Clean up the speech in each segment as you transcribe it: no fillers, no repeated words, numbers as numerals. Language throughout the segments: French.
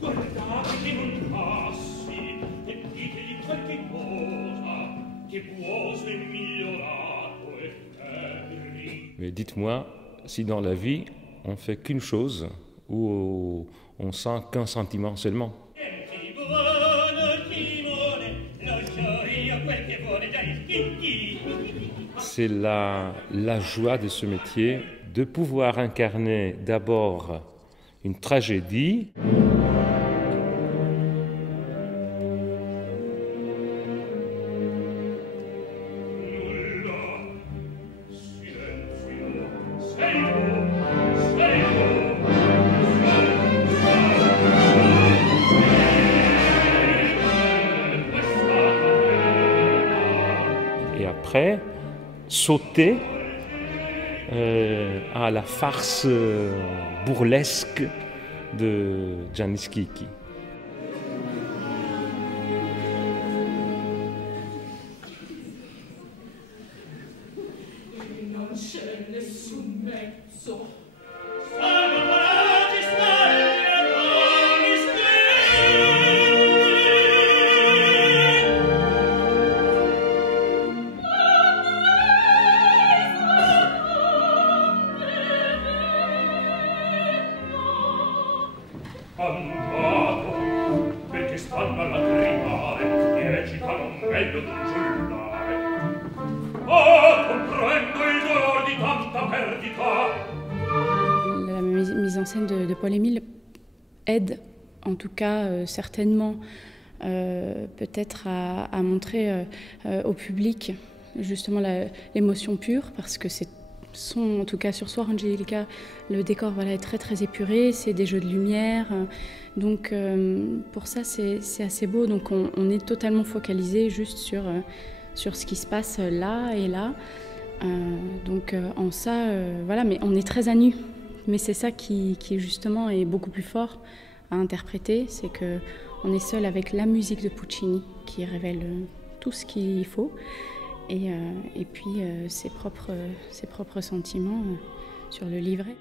Guardate che non passi e ditegli qualche cosa che può se migliorato e Mais dites-moi, si dans la vie, on fait qu'une chose, ou on sent qu'un sentiment seulement. C'est la joie de ce métier, de pouvoir incarner d'abord une tragédie. Et après, sauter à la farce burlesque de Gianni Schicchi. non c'è nessun mezzo. Andato, perché stanno a lacrimare e recitano un bello d'un giullare. Oh, comprendo il dolore di tanta perdita. La mise en scène de Paul-Émile aide, en tout cas certainement, peut-être à montrer au public justement l'émotion pure, parce que c'est en tout cas sur Suor Angelica, le décor voilà, est très très épuré, c'est des jeux de lumière, donc pour ça c'est assez beau, donc on est totalement focalisé juste sur ce qui se passe là et là, donc en ça, voilà, mais on est très à nu, mais c'est ça qui justement est beaucoup plus fort à interpréter, c'est qu'on est seul avec la musique de Puccini qui révèle tout ce qu'il faut. Et puis ses propres sentiments sur le livret.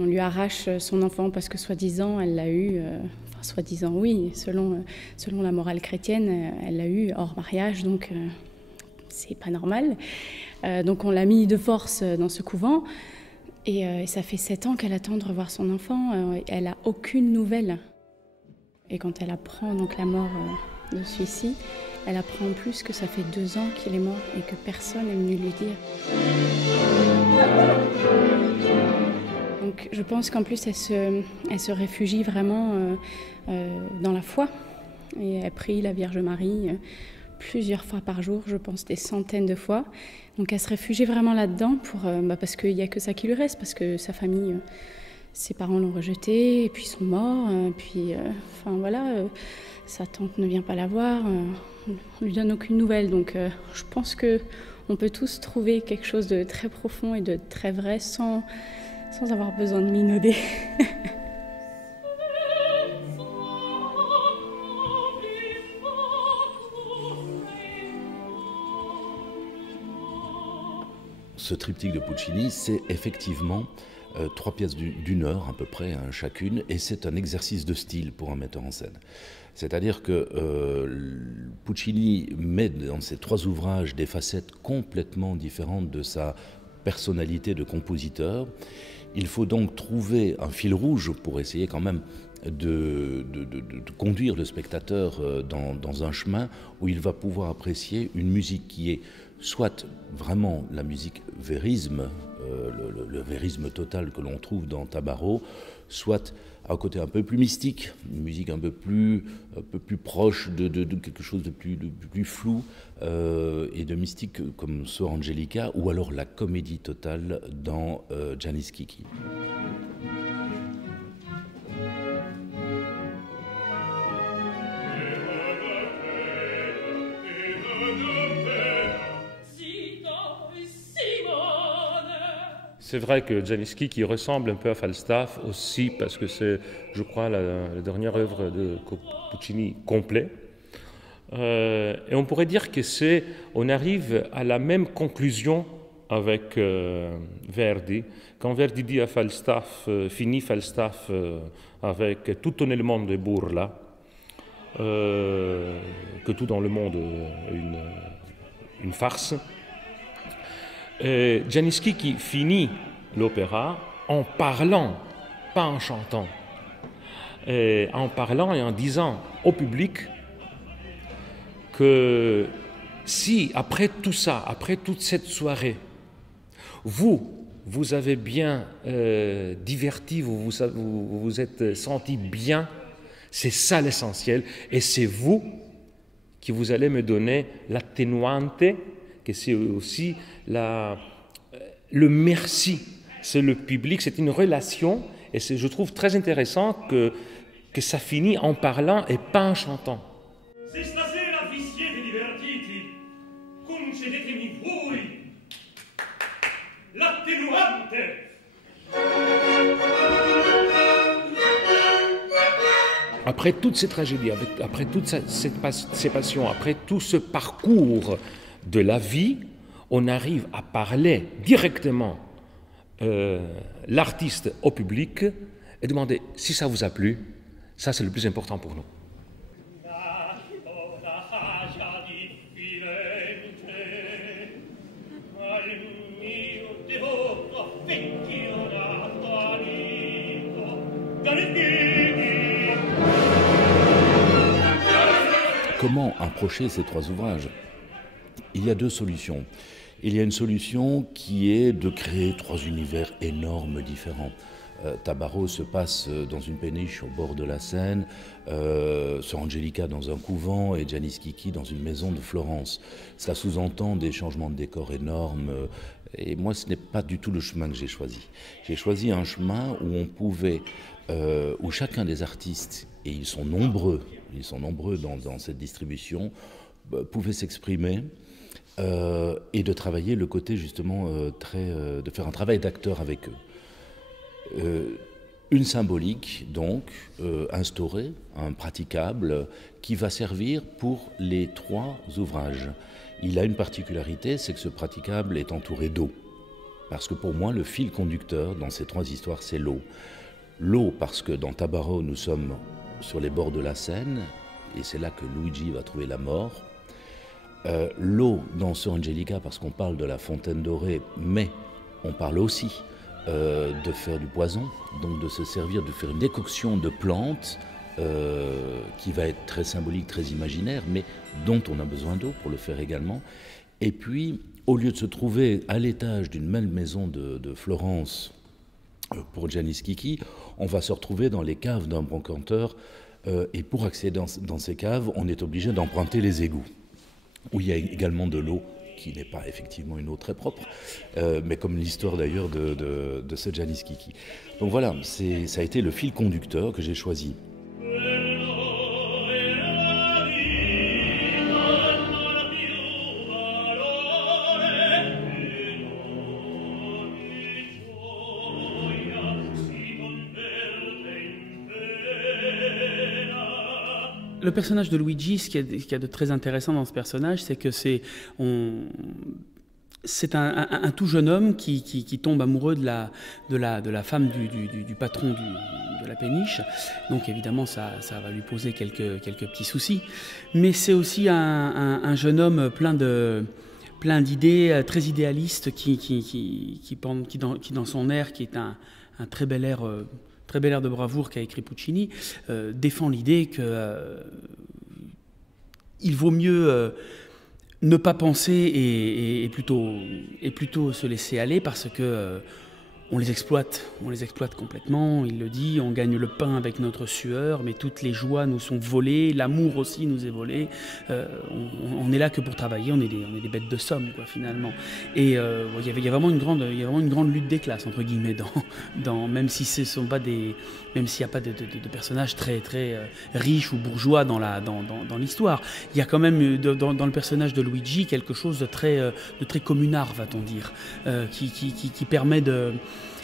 On lui arrache son enfant parce que soi-disant elle l'a eu, enfin soi-disant oui, selon la morale chrétienne, elle l'a eu hors mariage, donc c'est pas normal. Donc on l'a mis de force dans ce couvent et ça fait 7 ans qu'elle attend de revoir son enfant, elle n'a aucune nouvelle. Et quand elle apprend donc la mort de celui-ci, elle apprend en plus que ça fait 2 ans qu'il est mort et que personne n'est venu lui dire. Donc je pense qu'en plus elle se réfugie vraiment dans la foi et elle prie la Vierge Marie plusieurs fois par jour, je pense des centaines de fois. Donc elle se réfugie vraiment là-dedans parce qu'il n'y a que ça qui lui reste, parce que sa famille, ses parents l'ont rejeté et puis ils sont morts, puis enfin voilà, sa tante ne vient pas la voir, on lui donne aucune nouvelle. Donc je pense qu'on peut tous trouver quelque chose de très profond et de très vrai sans avoir besoin de minauder. Ce triptyque de Puccini, c'est effectivement 3 pièces d'1 heure à peu près chacune, et c'est un exercice de style pour un metteur en scène. C'est-à-dire que Puccini met dans ces 3 ouvrages des facettes complètement différentes de sa personnalité de compositeur. Il faut donc trouver un fil rouge pour essayer quand même de conduire le spectateur dans un chemin où il va pouvoir apprécier une musique qui est soit vraiment la musique vérisme, le vérisme total que l'on trouve dans Tabarot, soit à un côté un peu plus mystique, une musique un peu plus proche de quelque chose de plus flou et de mystique comme Sor Angelica, ou alors la comédie totale dans Janis Kiki. C'est vrai que Janis Kiki ressemble un peu à Falstaff aussi parce que c'est, je crois, la dernière œuvre de Puccini complet. Et on pourrait dire que on arrive à la même conclusion avec Verdi. Quand Verdi dit à Falstaff, finit Falstaff avec tout ton élément de bourla, que tout dans le monde est une farce. Janis Kiki finit l'opéra en parlant, pas en chantant, en parlant et en disant au public que si, après tout ça, après toute cette soirée, vous avez bien diverti, vous vous êtes senti bien, c'est ça l'essentiel, et c'est vous qui vous allez me donner l'atténuante, que c'est aussi le merci, c'est le public, c'est une relation, et je trouve très intéressant que ça finit en parlant et pas en chantant. Se stasera vi siete divertiti, concedetemi voi l'attenuante. Après toutes ces tragédies, après toutes ces passions, après tout ce parcours de la vie, on arrive à parler directement l'artiste au public et demander si ça vous a plu. Ça, c'est le plus important pour nous. Comment approcher ces trois ouvrages ? Il y a deux solutions. Il y a une solution qui est de créer trois univers énormes, différents. Tabarot se passe dans une péniche au bord de la Seine, Sor Angelica dans un couvent et Janis Kiki dans une maison de Florence. Ça sous-entend des changements de décor énormes. Et moi, ce n'est pas du tout le chemin que j'ai choisi. J'ai choisi un chemin où on pouvait, où chacun des artistes, et ils sont nombreux dans cette distribution, pouvait s'exprimer et de travailler le côté justement de faire un travail d'acteur avec eux. Une symbolique donc instaurée, praticable, qui va servir pour les trois ouvrages. Il a une particularité, c'est que ce praticable est entouré d'eau. Parce que pour moi, le fil conducteur dans ces trois histoires, c'est l'eau. L'eau parce que dans Tabarot, nous sommes sur les bords de la Seine, et c'est là que Luigi va trouver la mort. L'eau dans Sor Angelica parce qu'on parle de la fontaine dorée, mais on parle aussi de faire du poison, donc de se servir, de faire une décoction de plantes qui va être très symbolique, très imaginaire, mais dont on a besoin d'eau pour le faire également. Et puis, au lieu de se trouver à l'étage d'une même maison de Florence pour Janis Kiki, on va se retrouver dans les caves d'un brocanteur et pour accéder dans ces caves, on est obligé d'emprunter les égouts, où il y a également de l'eau qui n'est pas effectivement une eau très propre, mais comme l'histoire d'ailleurs de ce Janis Kiki. Donc voilà, ça a été le fil conducteur que j'ai choisi. Le personnage de Luigi, ce qu'il y a de très intéressant dans ce personnage, c'est que c'est un tout jeune homme qui tombe amoureux de la femme du patron de la péniche. Donc évidemment, ça va lui poser quelques petits soucis. Mais c'est aussi un jeune homme plein d'idées, très idéaliste, qui dans son air, qui est un très bel air très bel air de bravoure qu'a écrit Puccini, défend l'idée que il vaut mieux ne pas penser et plutôt se laisser aller parce que on les exploite complètement, il le dit, on gagne le pain avec notre sueur, mais toutes les joies nous sont volées, l'amour aussi nous est volé, on est là que pour travailler, on est des bêtes de somme, quoi, finalement. Et il y a vraiment une grande lutte des classes, entre guillemets, même si ce sont pas même s'il n'y a pas de personnages très riches ou bourgeois dans l'histoire, il y a quand même dans le personnage de Luigi quelque chose de très communard, va-t-on dire,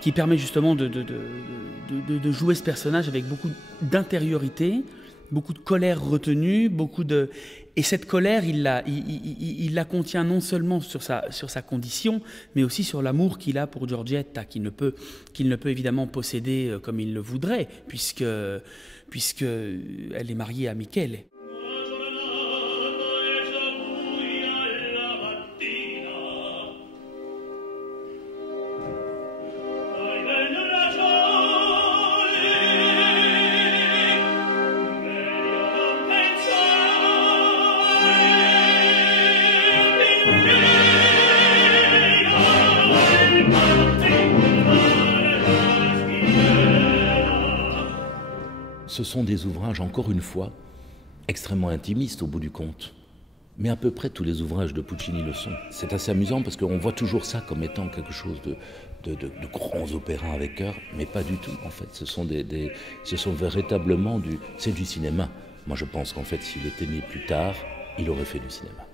qui permet justement de jouer ce personnage avec beaucoup d'intériorité, beaucoup de colère retenue, et cette colère, il la contient non seulement sur sa condition, mais aussi sur l'amour qu'il a pour Giorgietta, qu'il ne peut évidemment posséder comme il le voudrait, puisque elle est mariée à Michele. Ce sont des ouvrages, encore une fois, extrêmement intimistes au bout du compte. Mais à peu près tous les ouvrages de Puccini le sont. C'est assez amusant parce qu'on voit toujours ça comme étant quelque chose de grands opéras avec cœur, mais pas du tout en fait. Ce sont véritablement du cinéma. Moi je pense qu'en fait s'il était né plus tard, il aurait fait du cinéma.